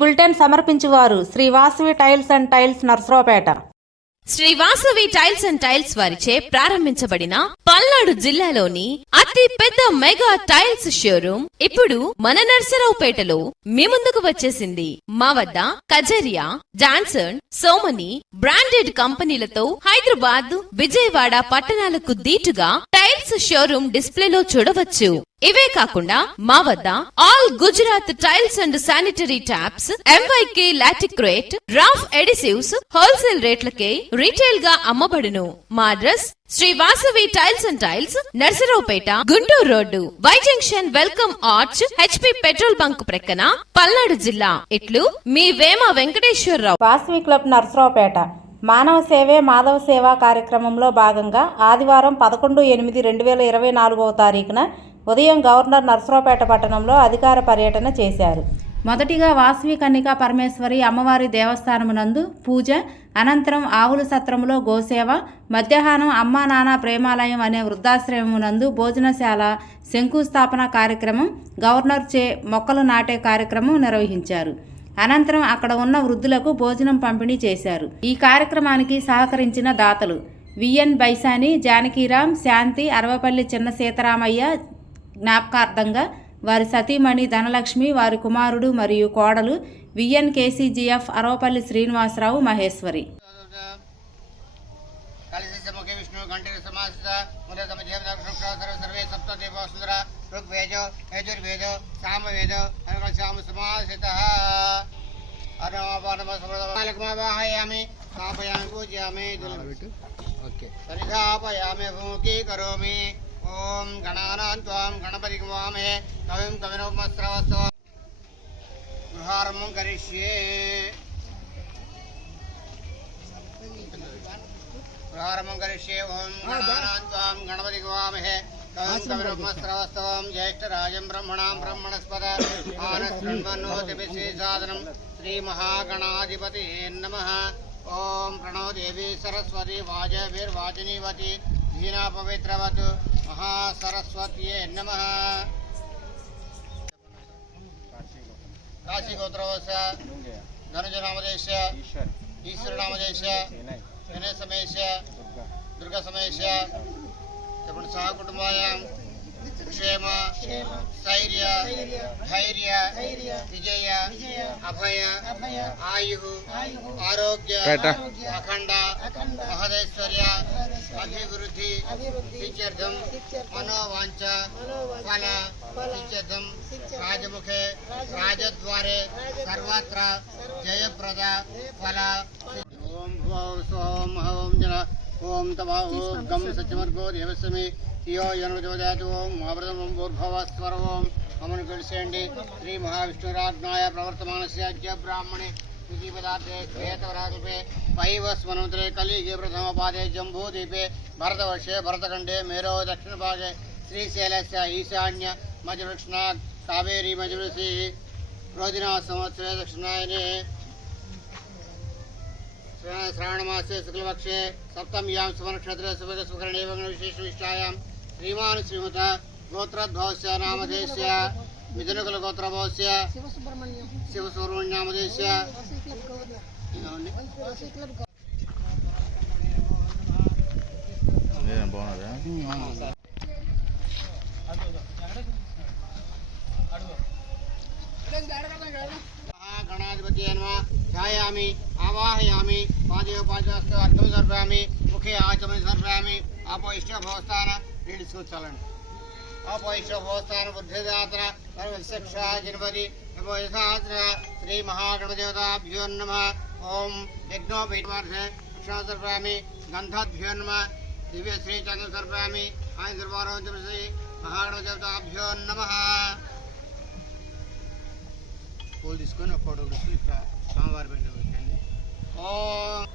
Bulletin సమర్పించువారు Sri Vasavi tiles and tiles Narasaraopet. Sri Vasavi tiles and tiles వారిచే ప్రారంభించబడిన పల్నాడు జిల్లాలోని అతి పెద్ద మెగా టైల్స్ షోరూమ్ ఇప్పుడు మన నర్సరావుపేటలో మీ ముందుకు వచ్చేసింది. మా వద్ద కజరియా, జాన్సన్, సోమని బ్రాండెడ్ కంపెనీలతో హైదరాబాద్, విజయవాడ పట్టణాలకు దీటుగా టైల్స్ షోరూమ్ డిస్ప్లేలో చూడవచ్చు. ఇవే కాకుండా మా వద్ద all Gujarat tiles and sanitary taps, MYK Laticrete, Roff adhesives wholesale రేట్లకే రీటైల్ గా అమ్మబడును. మా address Sri Vasavi tiles and tiles, Narasaraopet, Guntur road, Y junction, welcome arch, HP petrol bunk ప్రక్కన, పల్నాడు జిల్లా. ఇట్లు మీ వేమ వెంకటేశ్వరరావు. వాసవి క్లబ్ నర్సరావుపేట మానవ సేవే మాధవ సేవ కార్యక్రమంలో భాగంగా ఆదివారం 11/8/2024 తారీఖున ఉదయం గవర్నర్ నర్సరావుపేట పట్టణంలో అధికార పర్యటన చేశారు. మొదటిగా వాసవి కన్నికా పరమేశ్వరి అమ్మవారి దేవస్థానమునందు పూజ, అనంతరం ఆవుల సత్రములో గోసేవ, మధ్యాహ్నం అమ్మా నాన్న ప్రేమాలయం అనే వృద్ధాశ్రయమునందు భోజనశాల శంకుస్థాపన కార్యక్రమం, గవర్నర్ చే మొక్కలు నాటే కార్యక్రమం నిర్వహించారు. అనంతరం అక్కడ ఉన్న వృద్ధులకు భోజనం పంపిణీ చేశారు. ఈ కార్యక్రమానికి సహకరించిన దాతలు విఎన్ బైసాని, జానకీరాం, శాంతి, అరవపల్లి చిన్న సీతారామయ్య జ్ఞాపకార్థంగా వారి సతీమణి ధనలక్ష్మి, వారి కుమారుడు మరియు కోడలు విఎన్ KCGF అరవపల్లి శ్రీనివాసరావు, మహేశ్వరి. ఓం గణానాం త్వాం గణపతిం వామహే కవిం కవినోపమస్రవస్తవం గృహారంభం కరిష్యే. ఓం గణానాం త్వాం గణపతిం వామహే కవిం కవినోపమస్రవస్తవం జ్యేష్ఠరాజం బ్రహ్మణాం బ్రహ్మణస్పద ఆనశృణ్వన్నోతిభిశ్రీసాదనం శ్రీ మహాగణాధిపతే నమః. ఓం ప్రణో దేవి సరస్వతి వాజవీర్వాజినీవతి ధీనా పవిత్రవత్ మహాసరస్వత్యే నమః. కాశీగోత్రవస్య ధనుజనామదేశ ఈశ్వరనామదేశ గణేశమేశ దుర్గసమేశ చెప్పండి. సహకుటుంబాయ క్షేమ, స్థైర్య, ధైర్య, విజయ, అభయ, ఆయు, ఆరోగ్య, అఖండ, మహదేశ్వర్య, అభివృద్ధి సిద్ధ్యర్థం, మనోవాంఛ ఫల సిద్ధ్యర్థం, రాజముఖే రాజద్వారే సర్వత్ర జయప్రద ఫల. ఓం భూః స్వః ఓం జన ఓం తమా ఓం గం సత్యమర్గో దేవస్మి యో యనుజోజాతు ఓం మహాభ్రతం ఓం భూర్భువస్వర ఓం మమ్మను పిలిచేయండి. శ్రీ మహావిష్ణురాజ్ఞాయ ప్రవర్తమానస్య బ్రాహ్మణే విధి పదార్థే శ్వేతవరాకల్పే వైవస్వనంతరే కలియుగే ప్రథమపాదే జంబూద్వీపే భరతవర్షే భరతఖండే మేరో దక్షిణభాగే శ్రీశైలస్య ఈశాన్య మధ్యదక్షిణ కావేరీ మధ్యశ్రీ రోదినా సంవత్సరే దక్షిణాయనే శ్రావణమాసే శుక్లపక్షే సప్తమ్యాం సువర్ణక్షత్రే సుభగస్వకరణే విశేషవిష్టాయాం శ్రీమాన్ శ్రీమత గోత్రోద్భవస్య నామధేయస్య మిథునకుల గోత్రోద్భవస్య శివసుబ్రహ్మణ్యామధేయస్య గణాధిపతి ధ్యాయామి ఆవాహయామి పాదయోపాచ అర్థం సర్పామి ముఖే ఆచమని సర్పామి ఆపోయిష్టభవస్థాన తీసుకొచ్చాలండి. ఆపోయిష్టభవస్థాన బుద్ధిదాత్ర విశక్ష జనపది యథాత్ర శ్రీ మహాగణదేవతాభ్యో నమః. ఓం యజ్ఞోపేతమార్థ దక్షిణ సర్పామి గంధాభ్యో నమః. దివ్యశ్రీ చంద్ర సర్పామి ఆయన దర్బారో శ్రీ మహాగణదేవతాభ్యో నమః. పూలు తీసుకొని ఒక ఫోటో తీసుకుని స్వామివారి పెట్టి వచ్చండి.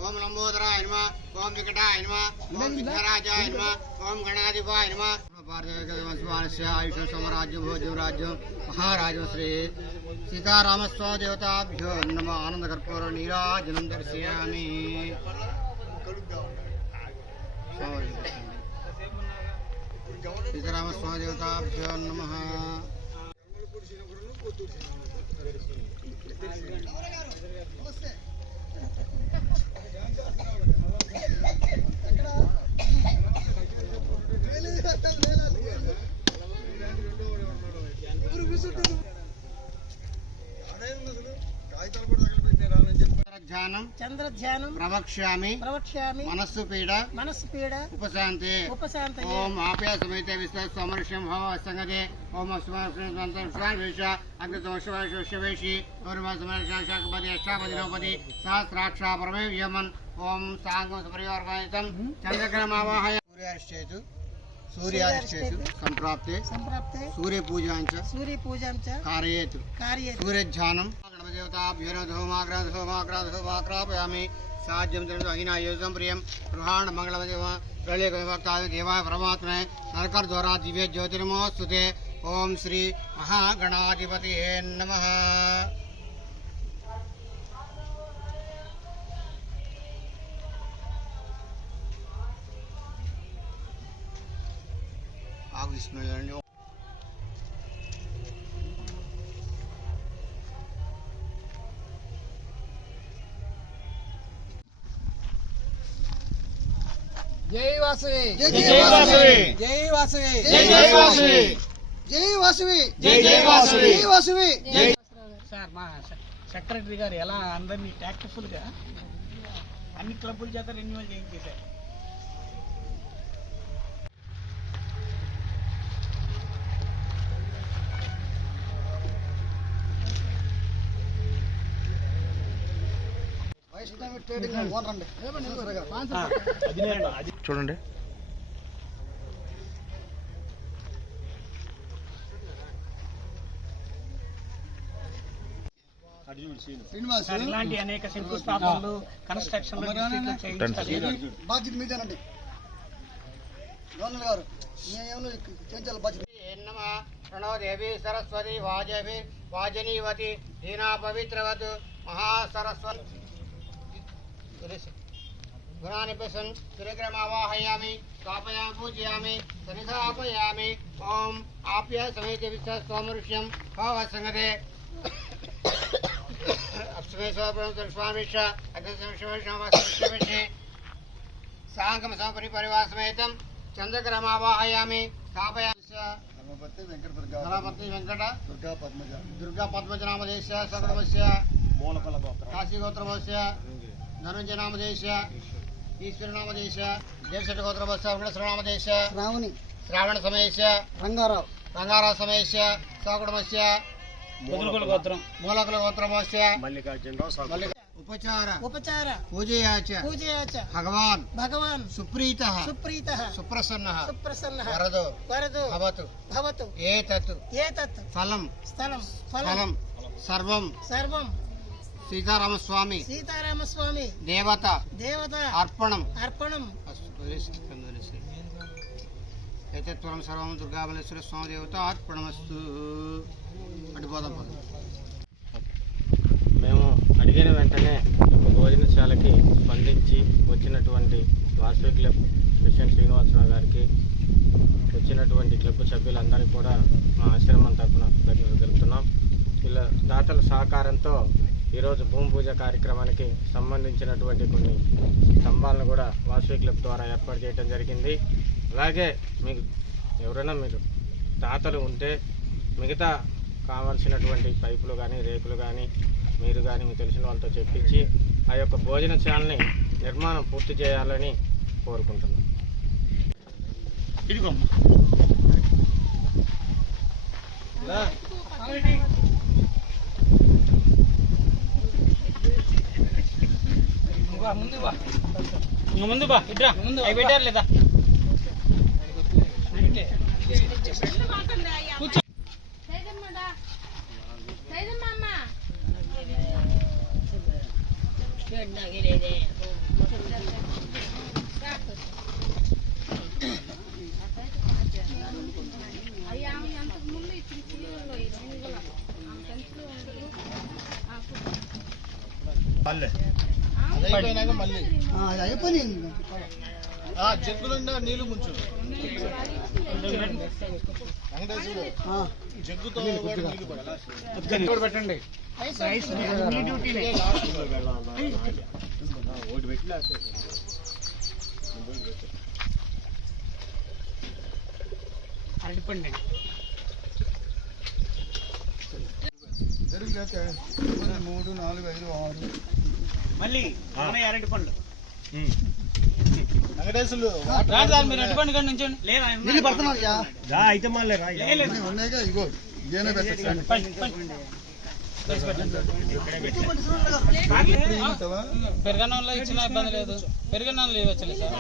ఓం లంబోదరాయ నమః, ఓం వికటాయ నమః, ఓం విఘ్నరాజాయ నమః, ఓం గణాధిపాయ నమః. ఆయుష సమరాజ్యం భోజరాజ్యం మహారాజం శ్రీ సీతారామస్వాదేవతాభ్యో నమః. ఆనందకర్పూర నీరాజనం దర్శయామి. సీతారామస్వాదేవతాభ్యో నమః. చంద్రధ్యానం ప్రవక్ష్యామి మనస్సు పీడ ఉపశాంతే ఓం ఆప్యా సమేత విశ్వమర్ష్యం భవ సంగతే ఓం అస్మావేశ అగ్నితోషవేషి గౌరవపతి అష్టాపతి నవపతి సహస్రాక్ష పరమే యమన్ ఓం సాంగం సుపరివర్గం చంద్రగ్రహమావాహయ సూర్యాధిష్ఠేతు సంప్రాప్తే సూర్యపూజాంచ कारयेत् सूर्यध्यानं गणपतिदेवताभ्योमाग्राधोमाग्राधोमाग्रापयामि साध्यं अहिनायोजं प्रियं गृहाण मंगलमदेवाय देवाय परमात्मने नरकद्वारा दिव्य ज्योतिर्मोस्तुते ओम श्री महागणाधिपतये नमः। आग इसमें जय वासवी जय वासवी जय वासवी जय वासवी जय वासवी जय वासवी जय वासवी సార్ మా సెక్రటరీ గారు ఎలా అందరినీ ట్యాక్ట్ఫుల్గా అన్ని క్లబ్బుల చేత రెన్యువల్ చేయించేశారు. చూడండి. సార్ ఇలాంటి అనేక శంకుస్థాపనలు కన్స్ట్రక్షన్లు బాధ్యత మీదేనండి గవర్నర్ గారు మేము చేయించాలి బాధ్యత. प्रणो देवी सरस्वती वाजवी वाजनीवती दीना पवित्रवत महासरस्वती गुणानि पश्यन् त्रिग्रमावाहयामि स्थापयामि पूजयामि सनिधापयामि ओम आप्य समेत विश्वमृष्यं भावसंगते अप्समेश्वरस्वामीश अग्निशमेश्वरस्वामी साङ्गम समपरि परिवारसमेतं चन्द्रग्रमावाहयामि स्थापयामि धर्मपत्नी वेंकट दुर्गा पद्मज नामदेश सकलमस्य काशी गोत्रमस्य धनुंजय नामदेश ईश्वर नामदेश देवशट गोत्रमस्य वेंकटेश्वर नामदेश श्रावण समयस्य रंगाराव समयस्य सकुटुंबस्य मूलकुल गोत्रमस्य उपचार पूजयाच भगवान सुप्रीतः सुप्रसन्नः वरदो भवतु एतत् फलं सर्वं सीतारामस्वामी देवता अर्पणम् एतत्वरं सर्वं दुर्गाबलेश्वर स्वामी देवता अर्पणमस्तु అడిపోదాం. మేము అడిగిన వెంటనే ఒక భోజనశాలకి స్పందించి వచ్చినటువంటి వాసవి క్లబ్ ప్రెసిడెంట్ శ్రీనివాసరావు గారికి వచ్చినటువంటి క్లబ్ సభ్యులందరికీ కూడా మా ఆశ్రమం తరఫున కృతజ్ఞతలు తెలుపుతున్నాం. ఇలా దాతల సహకారంతో ఈరోజు భూమి పూజ కార్యక్రమానికి సంబంధించినటువంటి కొన్ని స్తంభాలను కూడా వాసవి క్లబ్ ద్వారా ఏర్పాటు చేయడం జరిగింది. అలాగే మీకు ఎవరైనా మీరు దాతలు ఉంటే మిగతా కావాల్సినటువంటి పైపులు కానీ రేకులు కానీ మీరు కానీ మీకు తెలిసిన వాళ్ళతో చెప్పించి ఆ యొక్క భోజనశాలని నిర్మాణం పూర్తి చేయాలని కోరుకుంటున్నాం. ముందు బా ఇట్రా అవి పెట్టారు లేదా చెక్కులున్నా నీళ్లు ముంచు పెట్టండి రైస్ మీ డ్యూటీనే. అరటిపండి మళ్ళీ అరటిపండు వెంకటేశ్వర్లు మీరు అరటిపండు కానీ నుంచండి. లేదా అయితే మళ్ళీ ఇగో ఇదేనే పెరగనంలో ఇచ్చిన ఇబ్బంది లేదు. పెరగనంలో ఇవ్వచ్చలే సార్.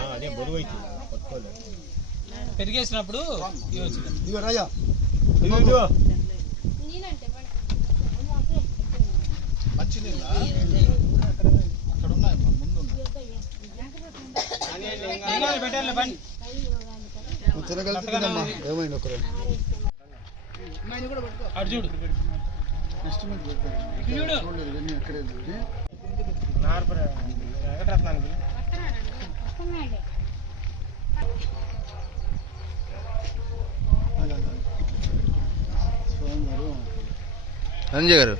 పెరిగేసినప్పుడు ఇవ్వచ్చు. ఇగో రాజా మంచినీళ్ళ అక్కడ ఉన్నాయి ముందు పెట్టాలి బండి తినగలుగుతుందమ్మా ఏమైంది ఒకరు అటు చూడు నెక్స్ట్ మీకు చూడు ఇవన్నీ ఎక్కడే రంజయ్ గారు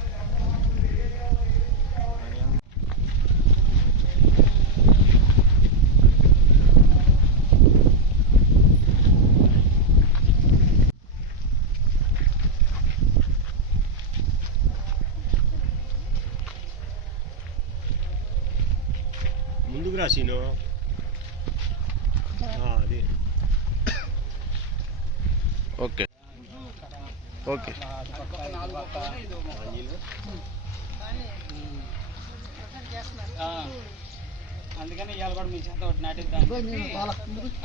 ముందుకు రాసిను అది ఓకే ఓకే అందుకని ఇవాళ కూడా మీ చేత ఒకటి నాటిద్దాం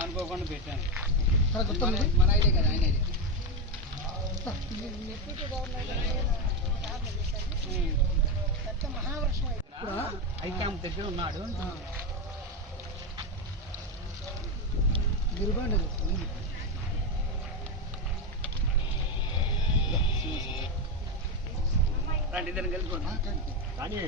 అనుకోకుండా పెట్టాను. ఐక్యాంప్ దగ్గర ఉన్నాడు. రండి ఇద్దరం కలిసిపోండి. కానీ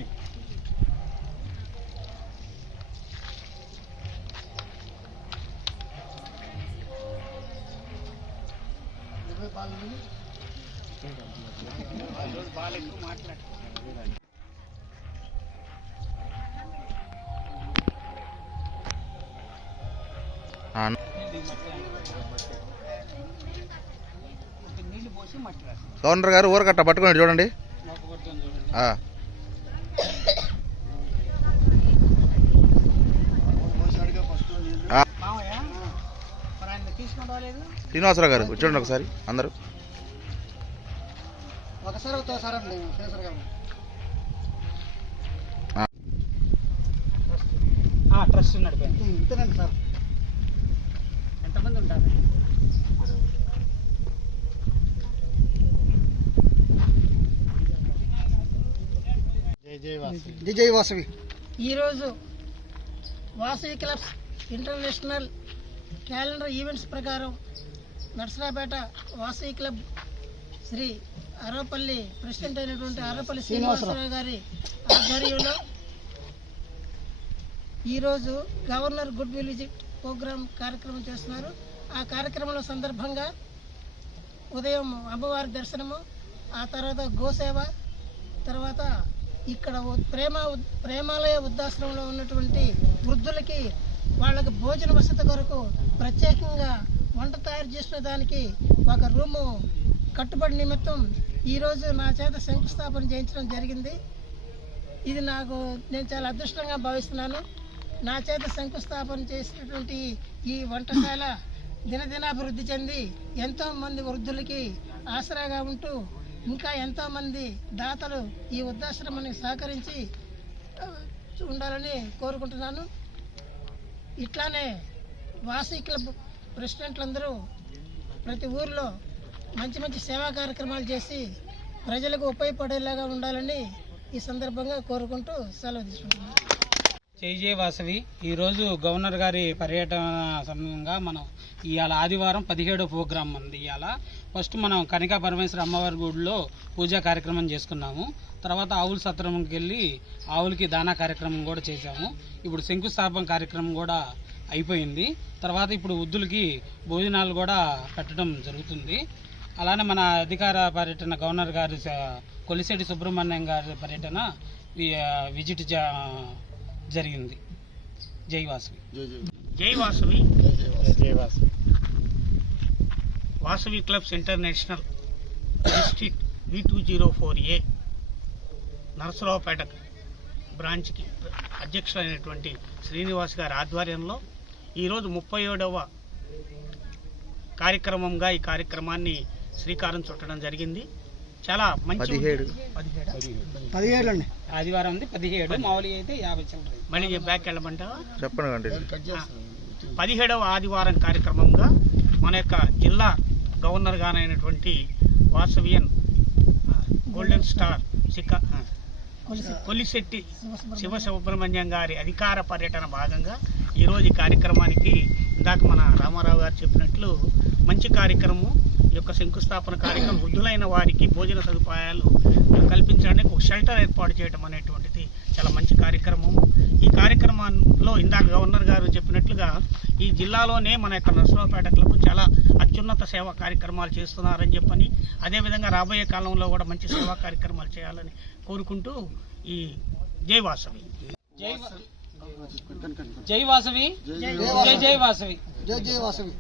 బాగా ఎక్కువ మాట్లాడు. నీళ్లు పోసి మట్టి రాసి గవర్నర్ గారు ఊరకట్ట పట్టుకోండి చూడండి. మొక్క కొడుతుంది చూడండి. మామయ్య మరి ఆయన తీసుకొని రాలేదు. శ్రీనివాసరావు గారు చూడండి ఒకసారి అందరూ. ఒకసారి అవుతారండి శేషర్ గారు ట్రస్ట్ నడిపోయింది. ఇంతేనండి సార్. ఎంతమంది ఉంటారు? జై వాసవి. ఈరోజు Vasavi clubs international calendar events ప్రకారం నర్సరాపేట వాసవి క్లబ్ శ్రీ అరవపల్లి ప్రెసిడెంట్ అయినటువంటి అరవపల్లి శ్రీనివాసరావు గారి ఆధ్వర్యంలో ఈరోజు governor good will visit program కార్యక్రమం చేస్తున్నారు. ఆ కార్యక్రమంలో సందర్భంగా ఉదయం అమ్మవారి దర్శనము, ఆ తర్వాత గోసేవ, తర్వాత ఇక్కడ ప్రేమాలయ వృద్ధాశ్రమంలో ఉన్నటువంటి వృద్ధులకి వాళ్ళకి భోజన వసతి కొరకు ప్రత్యేకంగా వంట తయారు చేసిన దానికి ఒక రూము కట్టుబడి నిమిత్తం ఈరోజు నా చేత శంకుస్థాపన చేయించడం జరిగింది. ఇది నేను చాలా అదృష్టంగా భావిస్తున్నాను. నా చేత శంకుస్థాపన చేసినటువంటి ఈ వంటశాల దినదినాభివృద్ధి చెంది ఎంతోమంది వృద్ధులకి ఆసరాగా ఉంటూ ఇంకా ఎంతోమంది దాతలు ఈ వృద్ధాశ్రమానికి సహకరించి ఉండాలని కోరుకుంటున్నాను. ఇట్లానే వాసవి క్లబ్ ప్రెసిడెంట్లందరూ ప్రతి ఊర్లో మంచి మంచి సేవా కార్యక్రమాలు చేసి ప్రజలకు ఉపయోగపడేలాగా ఉండాలని ఈ సందర్భంగా కోరుకుంటూ సెలవు తీసుకుంటున్నాను. జై వాసవి. ఈరోజు గవర్నర్ గారి పర్యటన సమయంగా మనం ఇవాళ ఆదివారం 17వ ప్రోగ్రాం ఉంది. ఇవాళ ఫస్ట్ మనం కనికా పరమేశ్వర అమ్మవారి గుడిలో పూజా కార్యక్రమం చేసుకున్నాము. తర్వాత ఆవుల సత్రంకి వెళ్ళి ఆవులకి దానా కార్యక్రమం కూడా చేశాము. ఇప్పుడు శంకుస్థాపన కార్యక్రమం కూడా అయిపోయింది. తర్వాత ఇప్పుడు వృద్ధులకి భోజనాలు కూడా పెట్టడం జరుగుతుంది. అలానే మన అధికార పర్యటన గవర్నర్ గారు కొలిశెట్టి సుబ్రహ్మణ్యం గారి పర్యటన విజిట్ జరిగింది. జై వాసవి. జై Vasavi. Vasavi clubs international district V204A Narasaraopet బ్రాంచ్కి అధ్యక్షులైనటువంటి శ్రీనివాస్ గారి ఆధ్వర్యంలో ఈరోజు 37వ కార్యక్రమంగా ఈ కార్యక్రమాన్ని శ్రీకారం చుట్టడం జరిగింది. చాలా మంచి 17 అండి. ఆదివారం 17, మామూలుగా అయితే 50 చిల్లర. మళ్ళీ బ్యాక్ వెళ్ళమంటావా? చెప్పండి. 17వ ఆదివారం కార్యక్రమంగా మన యొక్క జిల్లా గవర్నర్ గారైనటువంటి వాసవియన్ గోల్డెన్ స్టార్ కొలిశెట్టి శివసుబ్రహ్మణ్యం గారి అధికార పర్యటన భాగంగా ఈరోజు ఈ కార్యక్రమానికి ఇందాక మన రామారావు గారు చెప్పినట్లు మంచి కార్యక్రమం. ఈ యొక్క శంకుస్థాపన కార్యక్రమం వృద్ధులైన వారికి భోజన సదుపాయాలు కల్పించడానికి ఒక షెల్టర్ ఏర్పాటు చేయడం అనేటువంటిది చాలా మంచి కార్యక్రమం. ఈ కార్యక్రమంలో ఇందాక గవర్నర్ గారు చెప్పినట్లుగా ఈ జిల్లాలోనే మన యొక్క నరసరావుపేట క్లబ్ చాలా అత్యున్నత సేవా కార్యక్రమాలు చేస్తున్నారని చెప్పని, అదేవిధంగా రాబోయే కాలంలో కూడా మంచి సేవా కార్యక్రమాలు చేయాలని కోరుకుంటూ ఈ జై వాసవి. జై వాసవి. జై వాసవి. జై Vasavi.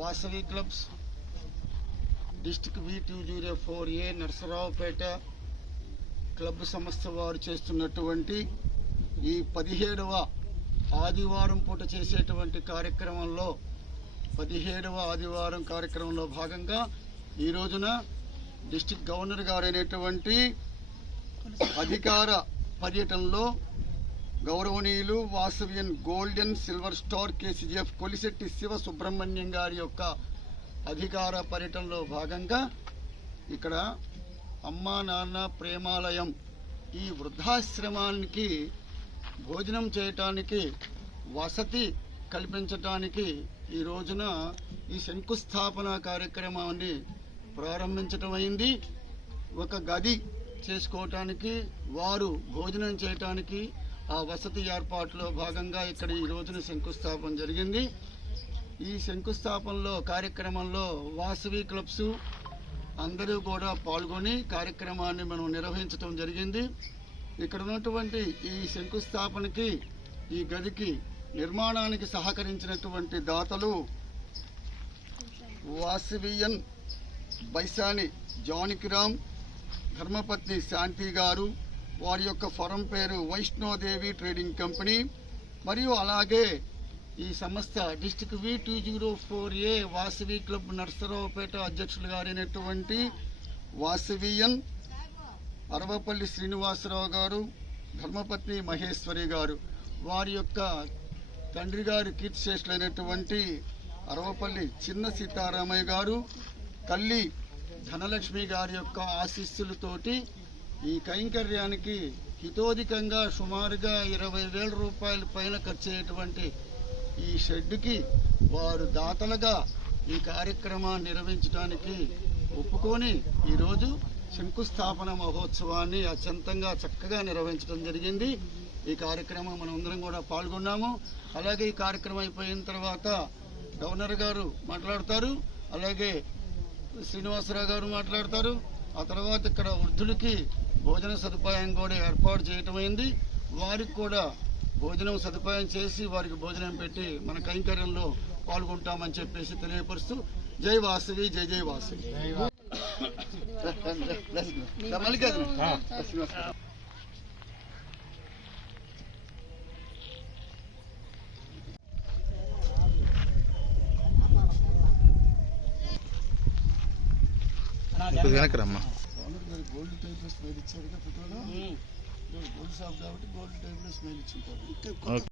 Vasavi clubs district V204A Narasaraopet club సంస్థ వారు చేస్తున్నటువంటి ఈ 17వ ఆదివారం పూట చేసేటువంటి కార్యక్రమంలో 17వ ఆదివారం కార్యక్రమంలో భాగంగా ఈ రోజున డిస్ట్రిక్ట్ గవర్నర్ గారైనటువంటి అధికార పర్యటనలో గౌరవనీయులు Vasavian golden silver star KCGF Kolisetti Siva Subrahmanyam గారి యొక్క అధికార పర్యటనలో భాగంగా ఇక్కడ అమ్మా నాన్న ప్రేమాలయం ఈ వృద్ధాశ్రమానికి భోజనం చేయటానికి వసతి కల్పించటానికి ఈ రోజున ఈ శంకుస్థాపన కార్యక్రమాన్ని ప్రారంభించటం అయింది. ఒక గది చేసుకోవటానికి, వారు భోజనం చేయటానికి ఆ వసతి ఏర్పాటులో భాగంగా ఇక్కడ ఈ రోజున శంకుస్థాపన జరిగింది. ఈ శంకుస్థాపనలో కార్యక్రమంలో వాసవి క్లబ్స్ అందరూ కూడా పాల్గొని కార్యక్రమాన్ని మనం నిర్వహించడం జరిగింది. ఇక్కడ ఉన్నటువంటి ఈ శంకుస్థాపనకి, ఈ గదికి నిర్మాణానికి సహకరించినటువంటి దాతలు వాసవియన్ బైసాని జానకిరామ్, ధర్మపత్ని శాంతి గారు, వారి యొక్క ఫరం పేరు వైష్ణోదేవి ట్రేడింగ్ కంపెనీ, మరియు అలాగే ఈ సంస్థ district V204A Vasavi club Narasaraopet అధ్యక్షులు గారైనటువంటి వాసవియన్ అరవపల్లి శ్రీనివాసరావు గారు, ధర్మపత్ని మహేశ్వరి గారు, వారి యొక్క తండ్రి గారి కీర్తిశేషులైనటువంటి అరవపల్లి చిన్న సీతారామయ్య గారు, తల్లి ధనలక్ష్మి గారి యొక్క ఆశీస్సులతోటి ఈ కైంకర్యానికి హితోధికంగా సుమారుగా 20,000 రూపాయల పైన ఖర్చు అయ్యేటువంటి ఈ షెడ్డుకి వారు దాతలుగా ఈ కార్యక్రమాన్ని నిర్వహించడానికి ఒప్పుకొని ఈరోజు శంకుస్థాపన మహోత్సవాన్ని అత్యంతంగా చక్కగా నిర్వహించడం జరిగింది. ఈ కార్యక్రమం మనం అందరం కూడా పాల్గొన్నాము. అలాగే ఈ కార్యక్రమం అయిపోయిన తర్వాత గవర్నర్ గారు మాట్లాడతారు, అలాగే శ్రీనివాసరావు గారు మాట్లాడతారు. ఆ తర్వాత ఇక్కడ వృద్ధులకి భోజన సదుపాయం కూడా ఏర్పాటు చేయటమైంది. వారికి కూడా భోజనం సదుపాయం చేసి వారికి భోజనం పెట్టి మన కైంకర్యంలో పాల్గొంటామని చెప్పేసి తెలియపరుస్తూ జై వాసవి. జై జై వాసవి. వెనక్కి రమ్మా. గోల్డ్ టైప్ స్మైల్ ఇచ్చారు కదా ఫోటోలో. గోల్డ్ షాప్ కాబట్టి గోల్డ్ టైప్ స్మైల్ ఇచ్చింటారు.